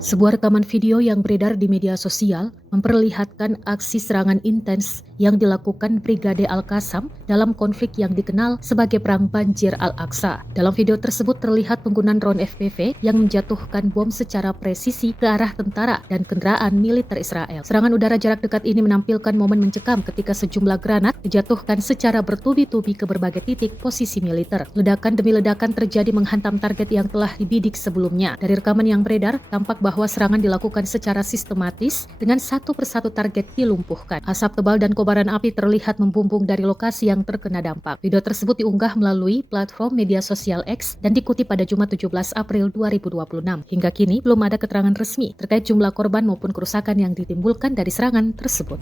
Sebuah rekaman video yang beredar di media sosial memperlihatkan aksi serangan intens yang dilakukan Brigade Al-Qassam dalam konflik yang dikenal sebagai Perang Banjir Al-Aqsa. Dalam video tersebut terlihat penggunaan drone FPV yang menjatuhkan bom secara presisi ke arah tentara dan kendaraan militer Israel. Serangan udara jarak dekat ini menampilkan momen mencekam ketika sejumlah granat dijatuhkan secara bertubi-tubi ke berbagai titik posisi militer. Ledakan demi ledakan terjadi menghantam target yang telah dibidik sebelumnya. Dari rekaman yang beredar, tampak bahwa serangan dilakukan secara sistematis dengan satu persatu target dilumpuhkan. Asap tebal dan kobaran api terlihat membumbung dari lokasi yang terkena dampak. Video tersebut diunggah melalui platform media sosial X dan dikutip pada Jumat 17 April 2026. Hingga kini belum ada keterangan resmi terkait jumlah korban maupun kerusakan yang ditimbulkan dari serangan tersebut.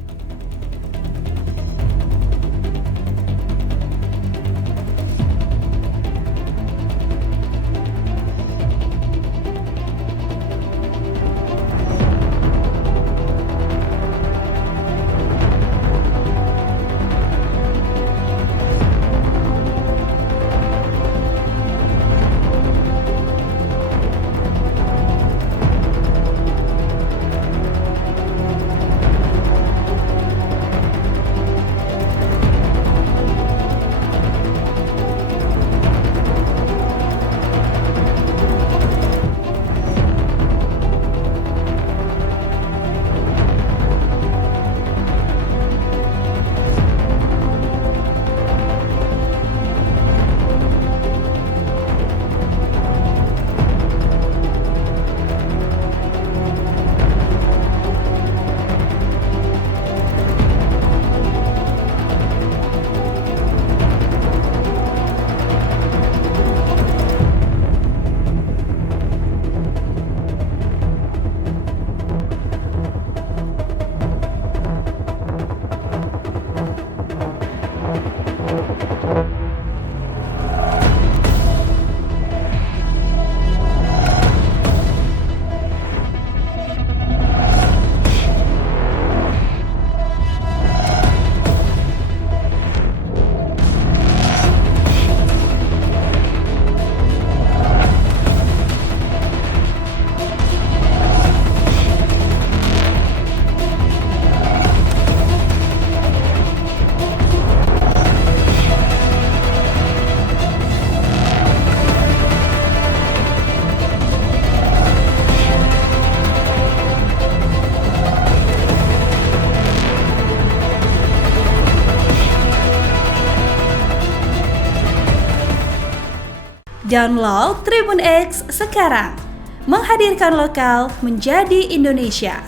Download Tribun X sekarang, menghadirkan lokal menjadi Indonesia.